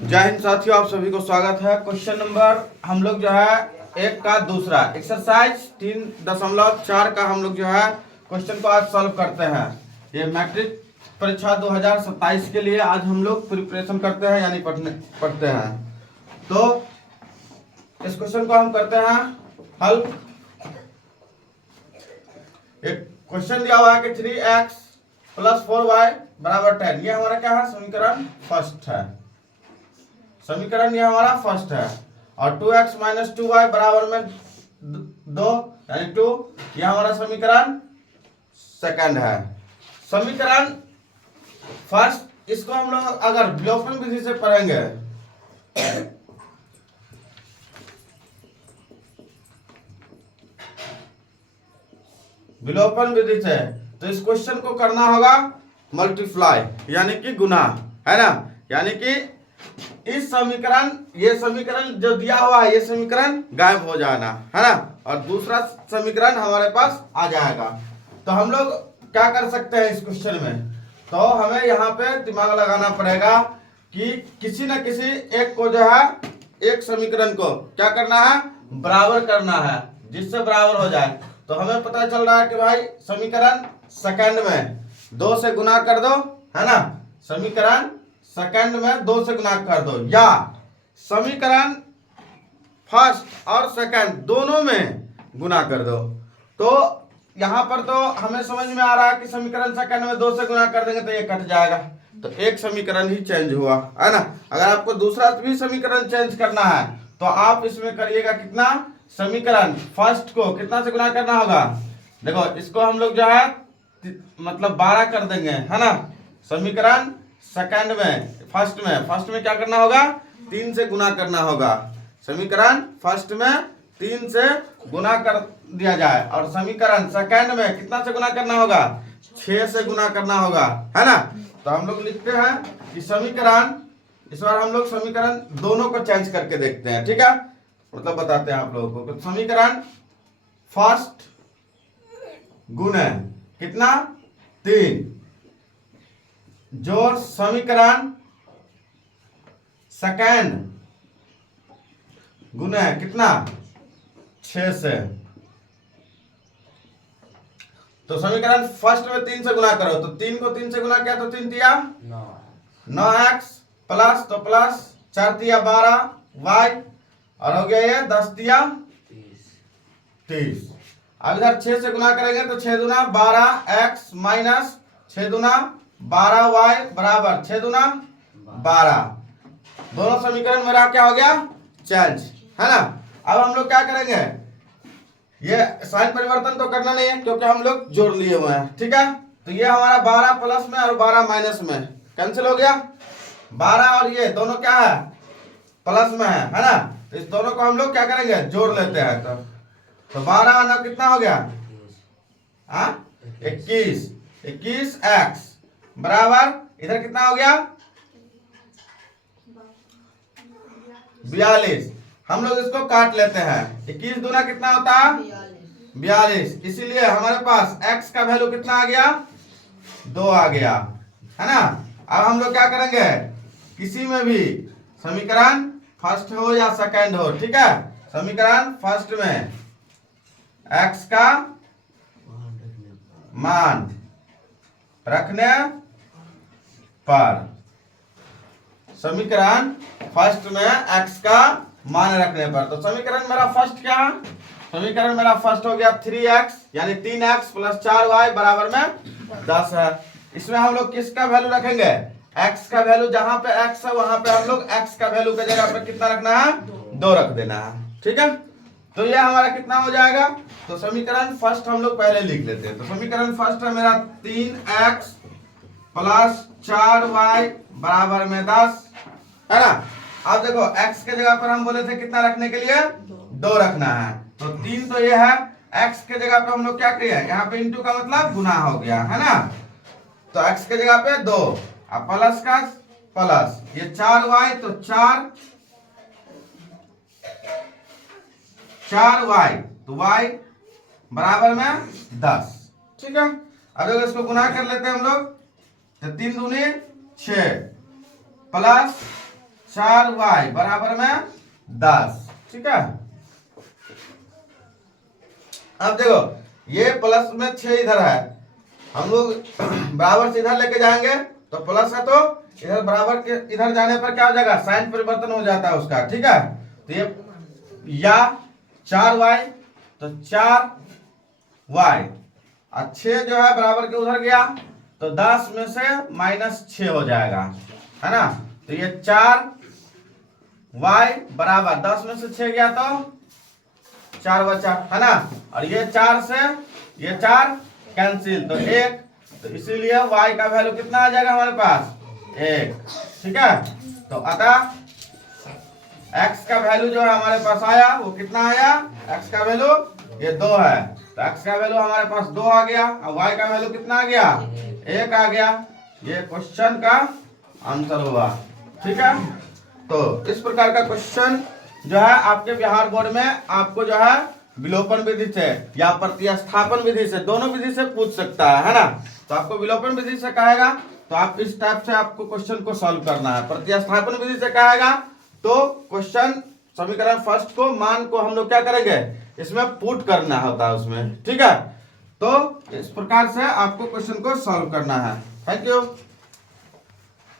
जय हिंद साथियों, आप सभी को स्वागत है। क्वेश्चन नंबर हम लोग जो है एक का दूसरा एक्सरसाइज 3.4 का हम लोग जो है क्वेश्चन को आज सॉल्व करते हैं। ये मैट्रिक परीक्षा 2027 के लिए आज हम लोग प्रिपरेशन करते हैं, यानी पढ़ते हैं। तो इस क्वेश्चन को हम करते हैं हल। एक क्वेश्चन दिया हुआ है कि 3x + 4y = 10। ये हमारा क्या है? समीकरण फर्स्ट है। समीकरण ये हमारा फर्स्ट है। और 2x - 2y बराबर में 2 यानी 2, ये हमारा समीकरण सेकंड है। समीकरण फर्स्ट, इसको हम लोग अगर विलोपन विधि से पढ़ेंगे विलोपन विधि से, तो इस क्वेश्चन को करना होगा मल्टीप्लाई, यानी कि गुना, है ना। यानी कि इस समीकरण, ये समीकरण जो दिया हुआ है, ये समीकरण गायब हो जाना, है ना, और दूसरा समीकरण हमारे पास आ जाएगा। तो हम लोग क्या कर सकते हैं इस क्वेश्चन में? तो हमें यहाँ पे दिमाग लगाना पड़ेगा कि किसी न किसी एक को जो है, एक समीकरण को क्या करना है? बराबर करना है, जिससे बराबर हो जाए। तो हमें पता चल रहा है कि भाई समीकरण सेकंड में 2 से गुना कर दो, है ना। समीकरण सेकंड में 2 से गुना कर दो, या समीकरण फर्स्ट और सेकंड दोनों में गुना कर दो। तो यहाँ पर तो हमें समझ में आ रहा है कि समीकरण सेकंड में 2 से गुना कर देंगे तो ये कट जाएगा, तो एक समीकरण ही चेंज हुआ, है ना। अगर आपको दूसरा भी समीकरण चेंज करना है तो आप इसमें करिएगा कितना? समीकरण फर्स्ट को कितना से गुना करना होगा? देखो, इसको हम लोग जो है मतलब 12 कर देंगे, है ना। समीकरण सेकंड में फर्स्ट में क्या करना होगा? 3 से गुना करना होगा। समीकरण फर्स्ट में 3 से गुना कर दिया जाए, और समीकरण सेकंड में कितना से गुना करना होगा? 6 से गुना करना होगा, है ना। तो हम लोग लिखते हैं कि समीकरण, इस बार हम लोग समीकरण दोनों को चेंज करके देखते हैं, ठीक है, मतलब बताते हैं आप लोगों को। समीकरण फर्स्ट गुने कितना? 3, जो समीकरण सेकंड गुने कितना? 6 से। तो समीकरण फर्स्ट में 3 से गुना करो, तो 3 को 3 से गुना किया तो 3 दिया 9x प्लस, तो प्लस 4 दिया 12y, और हो गया ये 10 दिया 30। अब इधर 6 से गुना करेंगे तो 6 दूना 12x माइनस 6 दूना 12y बराबर 6 दूना 12। दोनों समीकरण मेरा क्या हो गया? चेंज, है ना। अब हम लोग क्या करेंगे? ये साइन परिवर्तन तो करना नहीं है क्योंकि हम लोग जोड़ लिए हुए हैं, ठीक है। तो ये हमारा 12 प्लस में और 12 माइनस में कैंसिल हो गया। 12 और ये दोनों क्या है? प्लस में है ना। तो इस दोनों को हम लोग क्या करेंगे? जोड़ लेते हैं। तो 12 ना कितना हो गया? 21x बराबर इधर कितना हो गया? 42। हम लोग इसको काट लेते हैं। 21 दूना कितना होता है? 42। इसीलिए हमारे पास x का वैल्यू कितना आ गया? 2 आ गया, है ना। अब हम लोग क्या करेंगे? किसी में भी समीकरण फर्स्ट हो या सेकंड हो, ठीक है, समीकरण फर्स्ट में x का मान रखने पर, समीकरण फर्स्ट में x का मान रखने पर, तो समीकरण मेरा फर्स्ट क्या है? समीकरण मेरा फर्स्ट हो गया 3x यानी 3x + 4y बराबर में 10 है। इसमें हम लोग किसका वैल्यू रखेंगे? x का वैल्यू, जहां पे x है वहां पे हम लोग x का वैल्यू की जगह पे कितना रखना है? 2 रख देना है, ठीक है। तो ये हमारा कितना हो जाएगा? तो समीकरण फर्स्ट हम लोग पहले लिख लेते हैं। तो समीकरण फर्स्ट है मेरा 3x + 4y बराबर में 10, है ना। अब देखो, x के जगह पर हम बोले थे कितना रखने के लिए? 2 रखना है। तो 3 तो ये है, x के जगह पे हम लोग क्या किए? यहाँ पे इंटू का मतलब गुना हो गया, है ना। तो x के जगह पे 2, अब प्लस का प्लस, ये 4y, तो 4y, तो y बराबर में 10, ठीक है। अब अगर इसको गुना कर लेते हैं हम लोग, तो 3 दूनी 6 प्लस 4y बराबर में 10। ठीक है, अब देखो ये प्लस में 6 इधर है, हम लोग बराबर से इधर लेके जाएंगे तो प्लस है, तो इधर बराबर के इधर जाने पर क्या हो जाएगा, साइन परिवर्तन हो जाता है उसका। ठीक है, तो ये या 4y तो 4y और 6 जो है बराबर के उधर गया तो 10 में से -6 हो जाएगा, है ना। तो ये 4y बराबर 10 में से 6 गया तो 4 बचा, है ना। और ये 4 से ये 4 कैंसिल तो 1, तो इसीलिए y का वैल्यू कितना आ जाएगा हमारे पास 1। ठीक है, तो अतः x का वैल्यू जो है हमारे पास आया वो कितना आया, x का वैल्यू ये 2 है, तो x का वैल्यू हमारे पास 2 आ गया और y का वैल्यू कितना आ गया 1 आ गया। ये क्वेश्चन का आंसर हुआ। ठीक है, तो इस प्रकार का क्वेश्चन जो है आपके बिहार बोर्ड में आपको जो है विलोपन विधि से या प्रतिस्थापन विधि से, दोनों विधि से पूछ सकता है ना। तो आपको विलोपन विधि से कहेगा तो आप इस टाइप से आपको क्वेश्चन को सॉल्व करना है, प्रतिस्थापन विधि से कहेगा तो क्वेश्चन समीकरण फर्स्ट को मान को हम लोग क्या करेंगे, इसमें पुट करना होता है उसमें। ठीक है, तो इस प्रकार से आपको क्वेश्चन को सॉल्व करना है। Thank you.